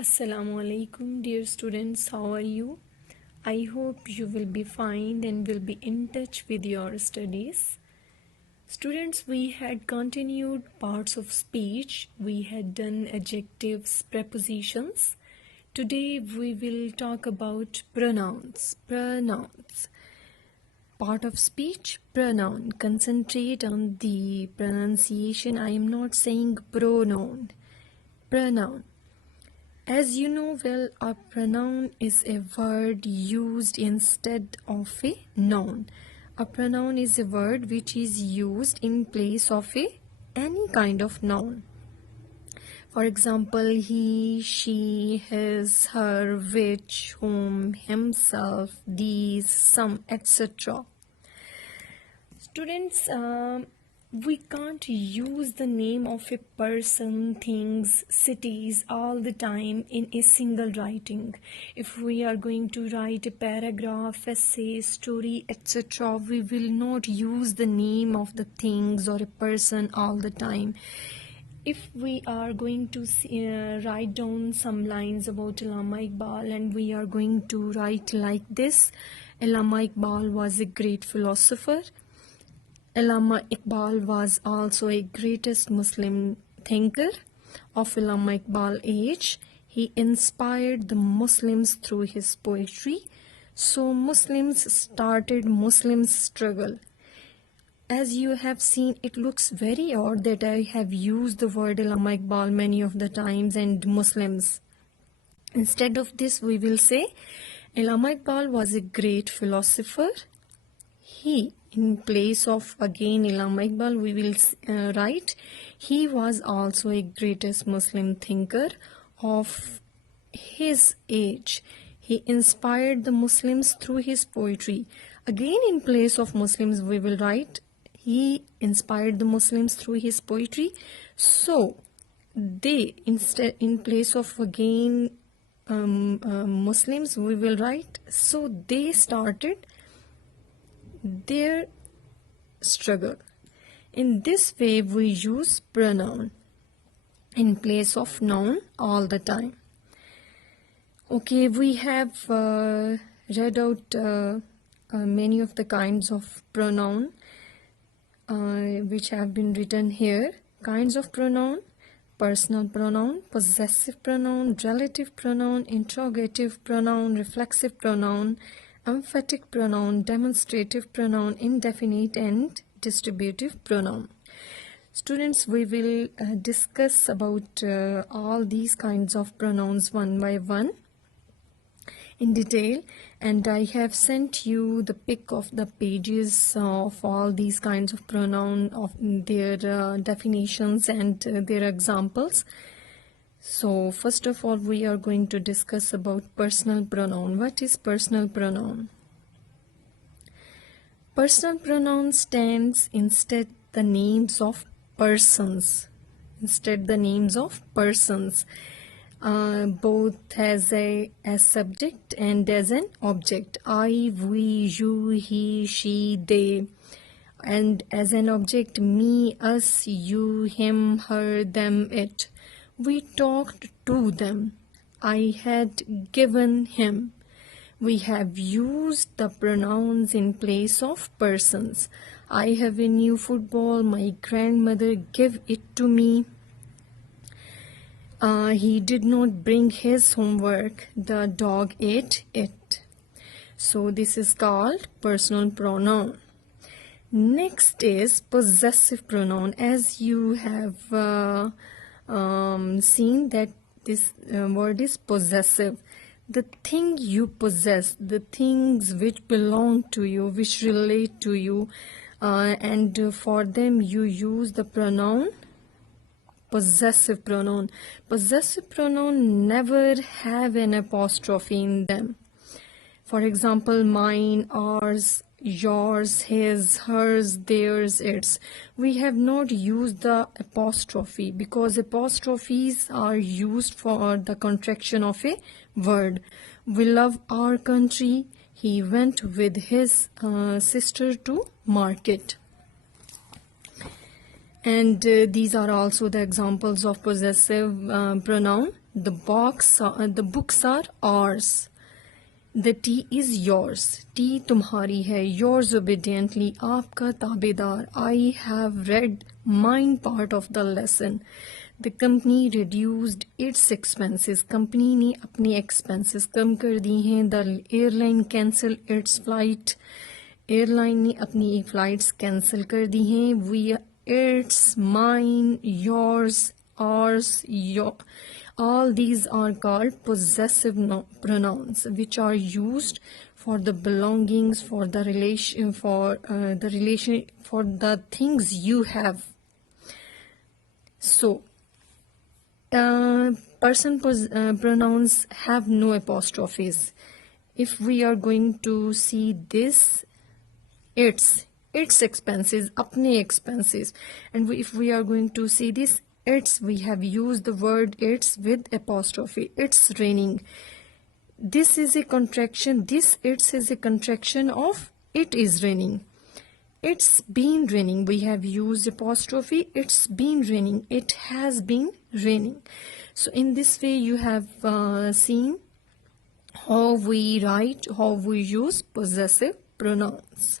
Assalamu alaikum, dear students. How are you? I hope you will be fine and will be in touch with your studies. Students, we had continued parts of speech. We had done adjectives, prepositions. Today we will talk about pronouns. Pronouns. Part of speech, pronoun. Concentrate on the pronunciation. I am not saying pronoun. Pronoun. As you know well, a pronoun is a word used instead of a noun. A pronoun is a word which is used in place of any kind of noun. For example, he, she, his, her, which, whom, himself, these, some, etc. Students, we can't use the name of a person, things, cities all the time in a single writing. If we are going to write a paragraph, essay, story, etc., we will not use the name of the things or a person all the time. If we are going to write down some lines about Allama Iqbal and we are going to write like this: Allama Iqbal was a great philosopher. Allama Iqbal was also a greatest Muslim thinker of Allama Iqbal age. He inspired the Muslims through his poetry. So Muslims started Muslim struggle. As you have seen, it looks very odd that I have used the word Allama Iqbal many of the times and Muslims. Instead of this, we will say Allama Iqbal was a great philosopher. He, in place of again Allama Iqbal, we will write he was also a greatest Muslim thinker of his age. He inspired the Muslims through his poetry. Again, in place of Muslims, we will write he inspired the Muslims through his poetry. So they, instead, in place of again Muslims, we will write so they started their struggle. In this way, we use pronoun in place of noun all the time. Okay, we have read out many of the kinds of pronoun which have been written here. Kinds of pronoun: personal pronoun, possessive pronoun, relative pronoun, interrogative pronoun, reflexive pronoun, emphatic pronoun, demonstrative pronoun, indefinite and distributive pronoun. Students, we will discuss about all these kinds of pronouns one by one in detail, and I have sent you the pic of the pages of all these kinds of pronoun, of their definitions and their examples. So first of all, we are going to discuss about personal pronoun. What is personal pronoun? Personal pronoun stands instead the names of persons. Both as a subject and as an object. I, we, you, he, she, they. And as an object, me, us, you, him, her, them, it. We talked to them. I had given him. We have used the pronouns in place of persons. I have a new football. My grandmother gave it to me. He did not bring his homework. The dog ate it. So this is called personal pronoun. Next is possessive pronoun. As you have seen that this word is possessive. The thing you possess, the things which belong to you, which relate to you, and for them you use the pronoun possessive pronoun. Possessive pronoun never have an apostrophe in them. For example, mine, ours, yours, his, hers, theirs, its. We have not used the apostrophe because apostrophes are used for the contraction of a word. We love our country. He went with his sister to market. And these are also the examples of possessive pronoun. The books are ours. The tea is yours. Tea तुम्हारी है. Yours obediently. आपका ताबेदार. I have read mine part of the lesson. The company reduced its expenses. Company ने अपने expenses कम कर दी हैं. The airline cancelled its flight. Airline ने अपनी flights cancel कर दी हैं. It's, mine, yours, ours, your. All these are called possessive pronouns, which are used for the belongings, for the relation, for the things you have. So, pronouns have no apostrophes. If we are going to see this, its expenses, apne expenses, and if we are going to see this, it's, we have used the word it's with apostrophe. It's raining. This is a contraction. This it's is a contraction of it is raining. It's been raining. We have used apostrophe. It's been raining. It has been raining. So in this way you have seen how we write, how we use possessive pronouns.